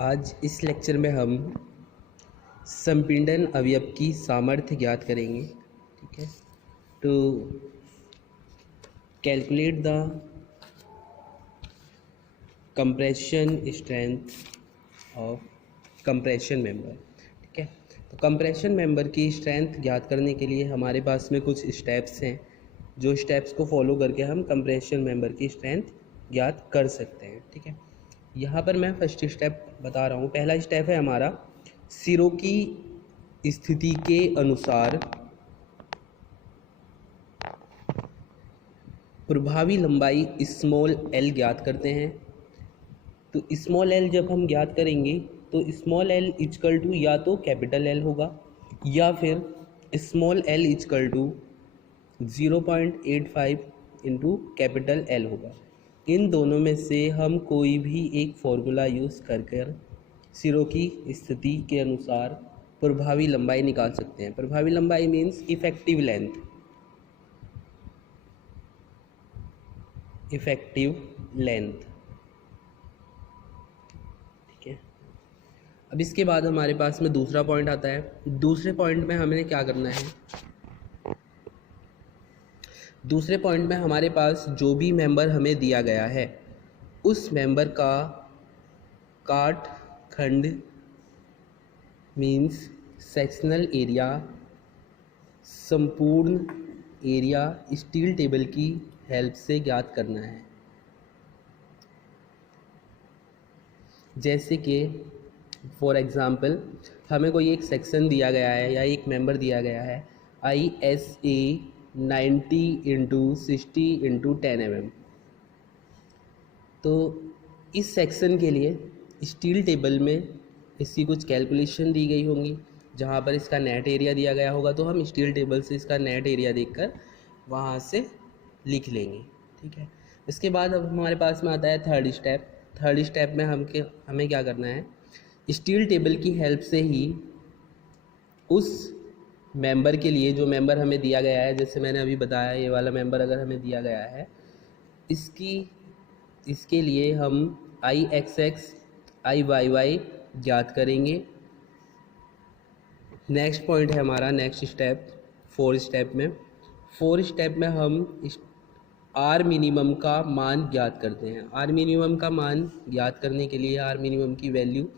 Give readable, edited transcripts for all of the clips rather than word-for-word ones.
आज इस लेक्चर में हम संपीड़न अवयव की सामर्थ्य ज्ञात करेंगे। ठीक है, to calculate the compression strength of compression member. ठीक है, तो कंप्रेशन मेंबर की स्ट्रेंथ ज्ञात करने के लिए हमारे पास में कुछ स्टेप्स हैं, जो स्टेप्स को फॉलो करके हम कंप्रेशन मेंबर की स्ट्रेंथ ज्ञात कर सकते हैं। ठीक है, यहाँ पर मैं फर्स्ट स्टेप बता रहा हूँ। पहला स्टेप है हमारा सिरों की स्थिति के अनुसार प्रभावी लंबाई स्मॉल एल ज्ञात करते हैं। तो स्मॉल एल जब हम ज्ञात करेंगे तो स्मॉल एल इजकल टू या तो कैपिटल एल होगा या फिर small L equal to 0.85 into capital L होगा। इन दोनों में से हम कोई भी एक फॉर्मूला यूज़ कर कर सिरों की स्थिति के अनुसार प्रभावी लंबाई निकाल सकते हैं। प्रभावी लंबाई means effective length, effective length. ठीक है, अब इसके बाद हमारे पास में दूसरा पॉइंट आता है। दूसरे पॉइंट में हमें क्या करना है, दूसरे पॉइंट में हमारे पास जो भी मेंबर हमें दिया गया है उस मेंबर का काट खंड मीन्स सेक्शनल एरिया, संपूर्ण एरिया स्टील टेबल की हेल्प से ज्ञात करना है। जैसे कि फॉर एग्ज़ाम्पल हमें कोई एक सेक्शन दिया गया है या एक मेंबर दिया गया है ISA 90 इंटू 60 इंटू 10 mm। तो इस सेक्शन के लिए स्टील टेबल में इसकी कुछ कैलकुलेशन दी गई होंगी, जहाँ पर इसका नेट एरिया दिया गया होगा। तो हम स्टील टेबल से इसका नेट एरिया देखकर वहाँ से लिख लेंगे। ठीक है, इसके बाद अब हमारे पास में आता है थर्ड स्टेप। थर्ड स्टेप में हमें क्या करना है, स्टील टेबल की हेल्प से ही उस मेंबर के लिए जो मेंबर हमें दिया गया है, जैसे मैंने अभी बताया ये वाला मेंबर अगर हमें दिया गया है इसके लिए हम IXX IYY ज्ञात करेंगे। नेक्स्ट पॉइंट है हमारा नेक्स्ट स्टेप, फोर्थ स्टेप में। फोर्थ स्टेप में हम आर मिनिमम का मान ज्ञात करते हैं। आर मिनिमम का मान ज्ञात करने के लिए, आर मिनिमम की वैल्यू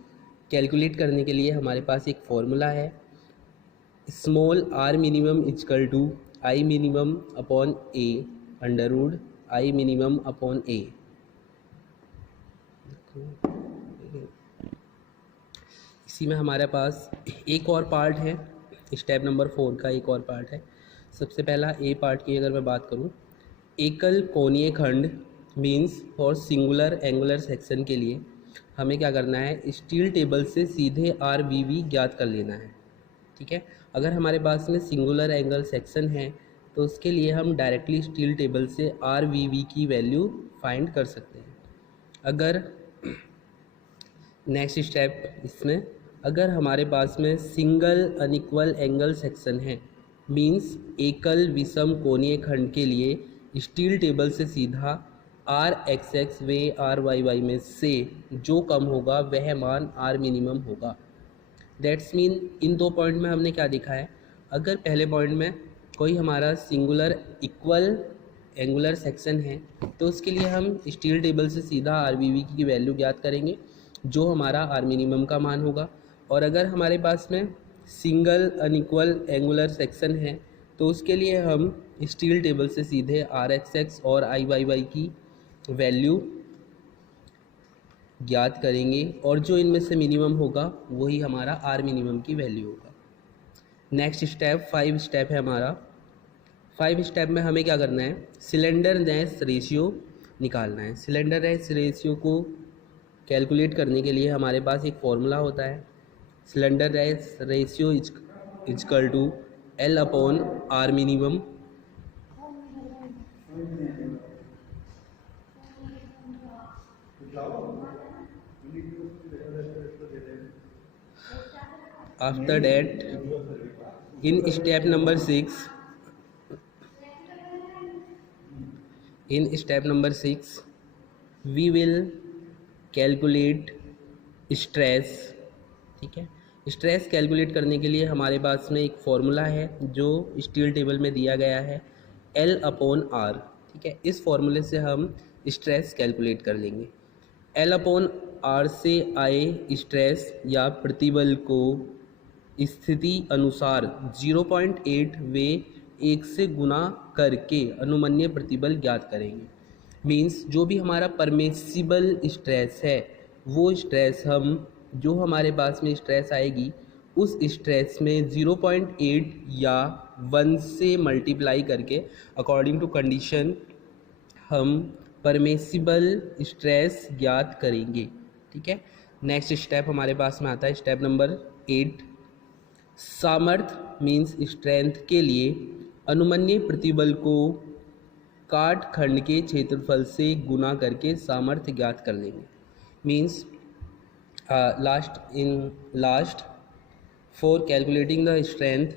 कैलकुलेट करने के लिए हमारे पास एक फॉर्मूला है, small r minimum is equal to I minimum upon A under root I minimum upon A. इसी में हमारे पास एक और पार्ट है, स्टेप नंबर 4 का एक और पार्ट है। सबसे पहला ए पार्ट की अगर मैं बात करूं, एकल कोणीय खंड means for singular angular section के लिए हमें क्या करना है, स्टील टेबल से सीधे RVV ज्ञात कर लेना है। ठीक है, अगर हमारे पास में सिंगुलर एंगल सेक्शन है तो उसके लिए हम डायरेक्टली स्टील टेबल से RVV की वैल्यू फाइंड कर सकते हैं। अगर नेक्स्ट स्टेप इसमें, अगर हमारे पास में सिंगल अनइक्वल एंगल सेक्शन है मीन्स एकल विषम कोणीय खंड के लिए स्टील टेबल से सीधा RXX व RYY में से जो कम होगा वह मान R मिनिमम होगा। दैट्स मीन इन दो पॉइंट में हमने क्या देखा है, अगर पहले पॉइंट में कोई हमारा सिंगुलर इक्वल एंगुलर सेक्शन है तो उसके लिए हम स्टील टेबल से सीधा RVV की वैल्यू ज्ञात करेंगे जो हमारा आर मिनिमम का मान होगा। और अगर हमारे पास में सिंगल अनइक्वल एंगुलर सेक्शन है तो उसके लिए हम स्टील टेबल से सीधे RXX और IYY की वैल्यू ज्ञात करेंगे और जो इनमें से मिनिमम होगा वही हमारा आर मिनिमम की वैल्यू होगा। नेक्स्ट स्टेप 5 स्टेप है हमारा। 5 स्टेप में हमें क्या करना है, सिलेंडरनेस रेशियो निकालना है। सिलेंडरनेस रेशियो को कैलकुलेट करने के लिए हमारे पास एक फॉर्मूला होता है, slenderness ratio equal to L upon R minimum. After that in step number 6 we will calculate the stress. ठीक है, स्ट्रेस कैलकुलेट करने के लिए हमारे पास में एक फॉर्मूला है जो स्टील टेबल में दिया गया है, L/R। ठीक है, इस फॉर्मूले से हम स्ट्रेस कैलकुलेट कर लेंगे। L/R से आए स्ट्रेस या प्रतिबल को स्थिति अनुसार 0.8 वे 1 से गुना करके अनुमन्य प्रतिबल ज्ञात करेंगे। मीन्स जो भी हमारा परमिसिबल स्ट्रेस है वो स्ट्रेस हम जो हमारे पास में स्ट्रेस आएगी उस स्ट्रेस में 0.8 या 1 से मल्टीप्लाई करके अकॉर्डिंग टू कंडीशन हम परमिसिबल स्ट्रेस ज्ञात करेंगे। ठीक है, नेक्स्ट स्टेप हमारे पास में आता है स्टेप नंबर 8। सामर्थ्य मीन्स स्ट्रेंथ के लिए अनुमन्य प्रतिबल को काट खंड के क्षेत्रफल से गुना करके सामर्थ्य ज्ञात कर लेंगे। Means last for calculating the strength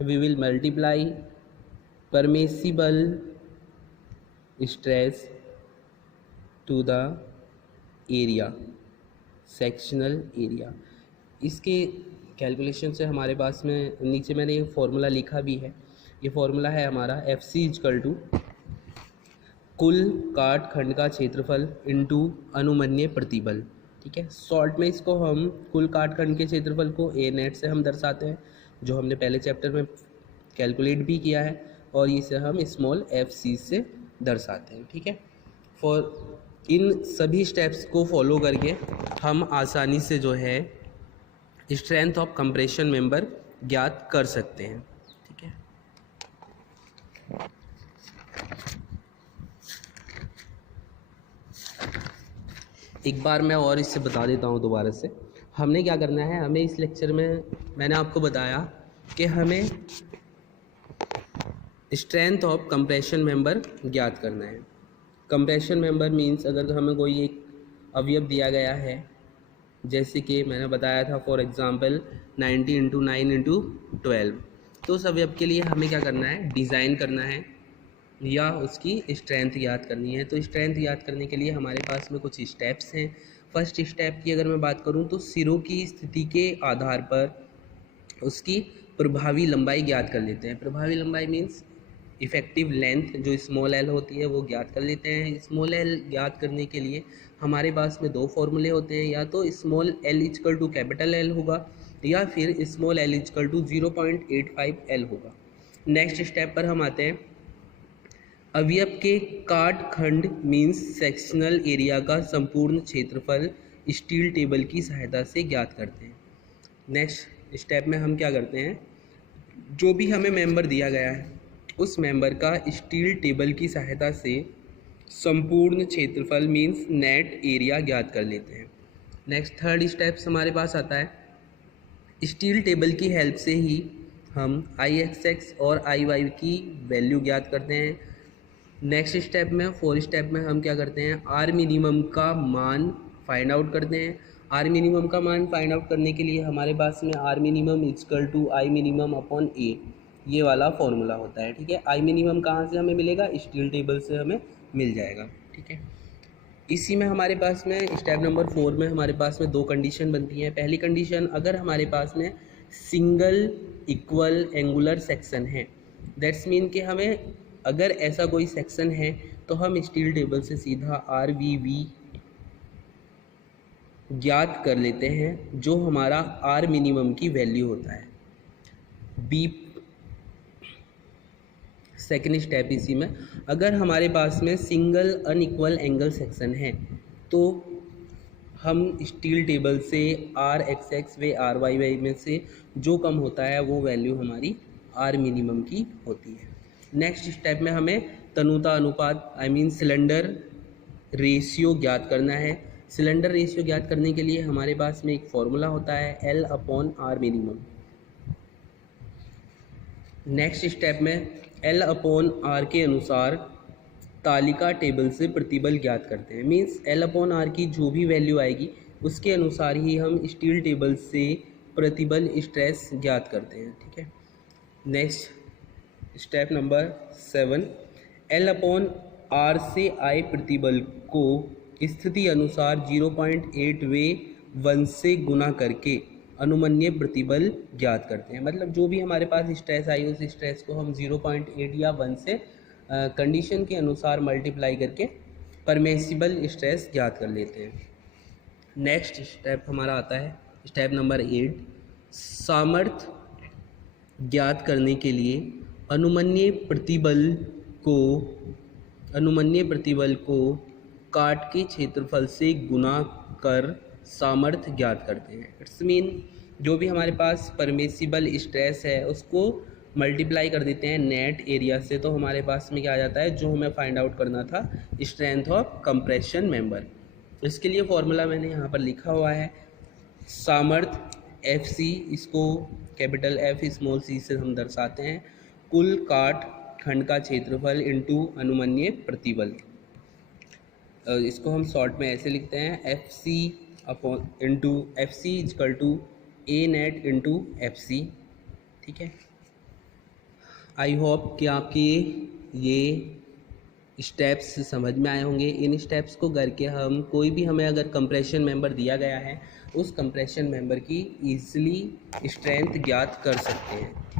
we will multiply permissible stress to the area, sectional area. इसके कैलकुलेशन से हमारे पास में नीचे मैंने ये फॉर्मूला लिखा भी है। ये फॉर्मूला है हमारा FC = कुल काट खंड का क्षेत्रफल इनटू अनुमन्य प्रतिबल। ठीक है, शॉर्ट में इसको हम कुल काट खंड के क्षेत्रफल को A नेट से हम दर्शाते हैं, जो हमने पहले चैप्टर में कैलकुलेट भी किया है, और इसे हम स्मॉल FC से दर्शाते हैं। ठीक है, फॉर इन सभी स्टेप्स को फॉलो करके हम आसानी से जो है स्ट्रेंथ ऑफ कंप्रेशन मेंबर ज्ञात कर सकते हैं। ठीक है, एक बार मैं और इससे बता देता हूँ दोबारा से। हमने क्या करना है, हमें इस लेक्चर में मैंने आपको बताया कि हमें स्ट्रेंथ ऑफ कंप्रेशन मेंबर ज्ञात करना है। कंप्रेशन मेंबर मीन्स अगर हमें कोई एक अवयव दिया गया है, जैसे कि मैंने बताया था फॉर एग्जांपल 90 × 9 × 12, तो उस अवयव के लिए हमें क्या करना है, डिज़ाइन करना है या उसकी स्ट्रेंथ याद करनी है। तो स्ट्रेंथ याद करने के लिए हमारे पास में कुछ स्टेप्स हैं। फर्स्ट स्टेप की अगर मैं बात करूं तो सिरों की स्थिति के आधार पर उसकी प्रभावी लंबाई ज्ञात कर लेते हैं। प्रभावी लंबाई मीन्स इफ़ेक्टिव लेंथ जो स्मॉल एल होती है वो ज्ञात कर लेते हैं। स्मॉल एल ज्ञात करने के लिए हमारे पास में दो फॉर्मूले होते हैं, या तो स्मॉल एल = कैपिटल एल होगा या फिर स्मॉल एल = 0.85 एल होगा। नेक्स्ट स्टेप पर हम आते हैं। अवयव के काट खंड मीन्स सेक्शनल एरिया का संपूर्ण क्षेत्रफल स्टील टेबल की सहायता से ज्ञात करते हैं। नेक्स्ट स्टेप में हम क्या करते हैं, जो भी हमें मेंबर दिया गया है उस मेंबर का स्टील टेबल की सहायता से संपूर्ण क्षेत्रफल मीन्स नेट एरिया ज्ञात कर लेते हैं। नेक्स्ट थर्ड स्टेप्स हमारे पास आता है, स्टील टेबल की हेल्प से ही हम IXX और IY की वैल्यू ज्ञात करते हैं। नेक्स्ट स्टेप में फोर्थ स्टेप में हम क्या करते हैं, R मिनिमम का मान फाइंड आउट करते हैं। R मिनिमम का मान फाइंड आउट करने के लिए हमारे पास में R मिनिमम = I minimum/A ये वाला फॉर्मूला होता है। ठीक है, I मिनिमम कहाँ से हमें मिलेगा, स्टील टेबल से हमें मिल जाएगा। ठीक है, इसी में हमारे पास में स्टेप नंबर 4 में हमारे पास में दो कंडीशन बनती हैं। पहली कंडीशन, अगर हमारे पास में सिंगल इक्वल एंगुलर सेक्शन है, दैट्स मीन कि हमें अगर ऐसा कोई सेक्शन है तो हम स्टील टेबल से सीधा RVV ज्ञात कर लेते हैं, जो हमारा R मिनिमम की वैल्यू होता है। बी सेकेंड स्टेप इसी में, अगर हमारे पास में सिंगल अनइक्वल एंगल सेक्शन है तो हम स्टील टेबल से RXX व RYY में से जो कम होता है वो वैल्यू हमारी R मिनिमम की होती है। नेक्स्ट स्टेप में हमें तनुता अनुपात सिलेंडर रेशियो ज्ञात करना है। सिलेंडर रेशियो ज्ञात करने के लिए हमारे पास में एक फॉर्मूला होता है L/R मिनिमम। नेक्स्ट स्टेप में L/R के अनुसार तालिका टेबल से प्रतिबल ज्ञात करते हैं। मीन्स L/R की जो भी वैल्यू आएगी उसके अनुसार ही हम स्टील टेबल से प्रतिबल स्ट्रेस ज्ञात करते हैं। ठीक है, नेक्स्ट स्टेप नंबर 7, L/R से आए प्रतिबल को स्थिति अनुसार 0.8 से गुना करके अनुमन्य प्रतिबल ज्ञात करते हैं। मतलब जो भी हमारे पास स्ट्रेस आई उस स्ट्रेस को हम 0.8 या 1 से कंडीशन के अनुसार मल्टीप्लाई करके परमिसिबल स्ट्रेस ज्ञात कर लेते हैं। नेक्स्ट स्टेप हमारा आता है स्टेप नंबर 8, सामर्थ्य ज्ञात करने के लिए अनुमन्य प्रतिबल को काट के क्षेत्रफल से गुना कर सामर्थ्य ज्ञात करते हैं। इट्स मीन जो भी हमारे पास परमिसिबल स्ट्रेस है उसको मल्टीप्लाई कर देते हैं नेट एरिया से, तो हमारे पास में क्या आ जाता है, जो हमें फाइंड आउट करना था, स्ट्रेंथ ऑफ कंप्रेशन मेंबर। इसके लिए फॉर्मूला मैंने यहाँ पर लिखा हुआ है, सामर्थ्य एफ सी, इसको कैपिटल एफ स्मॉल सी से हम दर्शाते हैं, कुल काट खंड का क्षेत्रफल इंटू अनुमन्य प्रतिबल। इसको हम शॉर्ट में ऐसे लिखते हैं, F C upon into F C equal to A net into F C. ठीक है, आई होप कि आपके ये स्टेप्स समझ में आए होंगे। इन स्टेप्स को करके हम कोई भी हमें अगर कंप्रेशन मेंबर दिया गया है उस कंप्रेशन मेंबर की ईजिली स्ट्रेंथ ज्ञात कर सकते हैं।